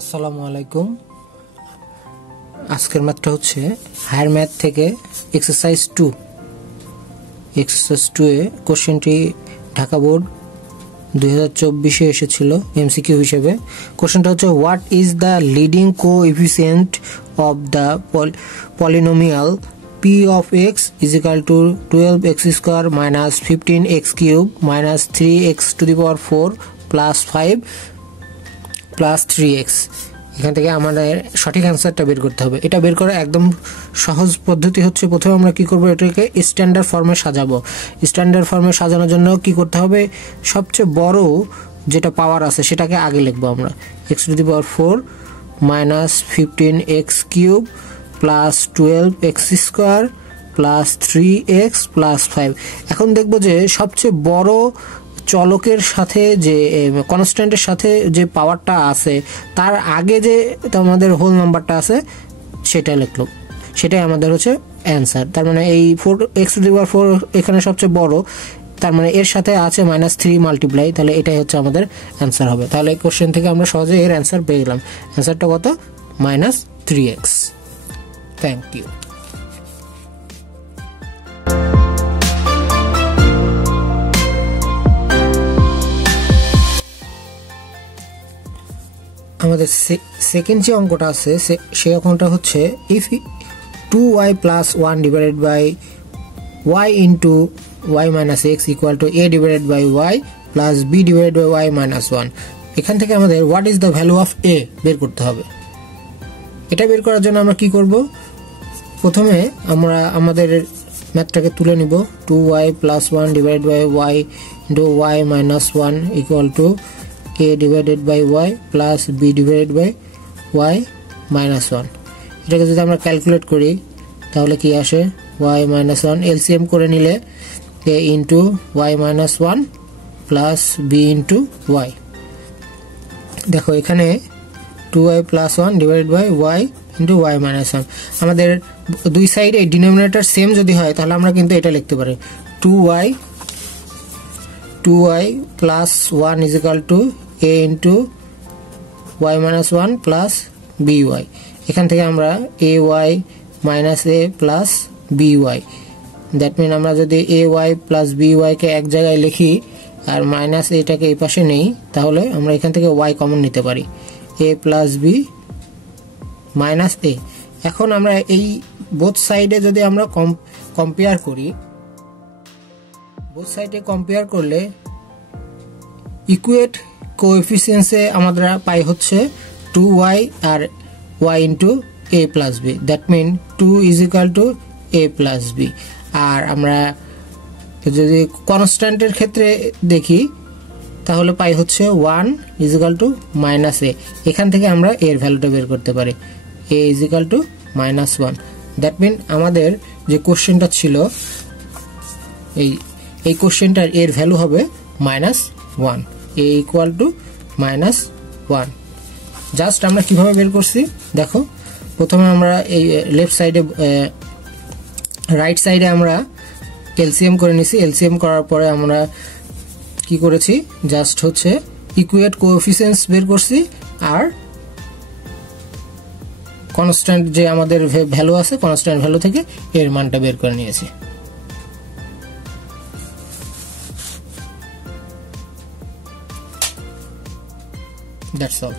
আসসালামু আলাইকুম। আজকের ম্যাথটা হচ্ছে হায়ার ম্যাথ থেকে এক্সারসাইজ 2 এ কোশ্চেনটি ঢাকা বোর্ড 2024-এ এসেছিল এমসিকিউ হিসেবে। কোশ্চেনটা হচ্ছে what is the leading coefficient of the polynomial p of x is equal to 12x square minus 15x cube minus 3x to the power 4 plus 5 plus 3x। এখান থেকে আমাদের সঠিক অ্যান্সারটা বের করতে হবে। এটা বের করা একদম সহজ পদ্ধতি হচ্ছে, প্রথমে আমরা কি করব, এটাকে স্ট্যান্ডার্ড ফর্মে সাজাবো। স্ট্যান্ডার্ড ফর্মে সাজানোর জন্য কি করতে হবে, সবচেয়ে বড় যেটা পাওয়ার আছে সেটাকে আগে লিখবো আমরা। x to the power 4 minus 15x cube plus 12x square plus 3x plus 5। এখন দেখবো যে সবচেয়ে বড় চলকের সাথে যে কনস্ট্যান্টের সাথে যে পাওয়ারটা আছে তার আগে যে আমাদের হোল নাম্বারটা আছে সেটা লিখলো, সেটাই আমাদের হচ্ছে অ্যান্সার। তার মানে এই 4x to the power 4 এখানে সবচেয়ে বড়, তার মানে এর সাথে আছে -3 মাল্টিপ্লাই, তাহলে এটাই হচ্ছে আমাদের অ্যান্সার হবে। তাহলে এই কোশ্চেন থেকে আমরা সহজে এর অ্যান্সার পেয়ে গেলাম। অ্যান্সারটা কত? -3x। Thank you. আমাদের সেকেন্ড যে অঙ্কটা আছে সেই অঙ্কটা হচ্ছে if 2y plus 1 divided by y into y minus x equal to a divided by y plus b divided by y minus 1। এখান থেকে আমাদের what is the value of a বের করতে হবে। এটা বের করার জন্য আমরা কি করব, প্রথমে আমরা আমাদের ম্যাথটাকে তুলে নিব। 2y plus 1 divided by y into y minus 1 equal to a divided by y plus b divided by y minus 1। এটাকে যদি আমরা ক্যালকুলেট করি তাহলে কি আসে, y minus 1 এলসিএম করে নিলে a into y minus 1 plus b into y। দেখো এখানে 2y plus 1 divided by y into y minus 1। আমাদের দুই সাইডে ডিনোমিনেটর সেম যদি হয় তাহলে আমরা কিন্তু এটা লিখতে পারি 2y plus 1 is equal to a into y minus 1 plus by। এখান থেকে আমরা ay minus a plus by, that mean আমরা যদি ay plus by কে এক জায়গায় লিখি আর মাইনাস এটাকে এই পাশে নেই তাহলে আমরা এখান থেকে y কমন নিতে পারি, a plus b minus a। এখন আমরা এই বোথ সাইডে যদি আমরা কম্পেয়ার করি, বোথ সাইডে কম্পেয়ার করলে ইকুয়েট কোএফিসিয়েন্সে আমরা পাই হচ্ছে 2y আর y into a plus b, that mean 2 is equal to a plus b। আর আমরা যদি কনস্ট্যান্টের ক্ষেত্রে দেখি তাহলে পাই হচ্ছে 1 is equal to minus a। এখান থেকে আমরা এর ভ্যালুটা বের করতে পারি, a is equal to -1। That mean আমাদের যে কোশ্চেনটা ছিল এই কোশ্চেনটার এর ভ্যালু হবে -1, a ইকুয়াল টু -1। জাস্ট আমরা কিভাবে বের করছি দেখো, প্রথমে আমরা এই লেফট সাইডে রাইট সাইডে আমরা এলসিএম করে নিছি। এলসিএম করার পরে আমরা কি করেছি, জাস্ট হচ্ছে ইকুয়েট কোএফিসিয়েন্টস বের করছি আর কনস্ট্যান্ট যে আমাদের ভ্যালু আছে কনস্ট্যান্ট ভ্যালু থেকে এর মানটা বের করে নিয়েছি। That's all.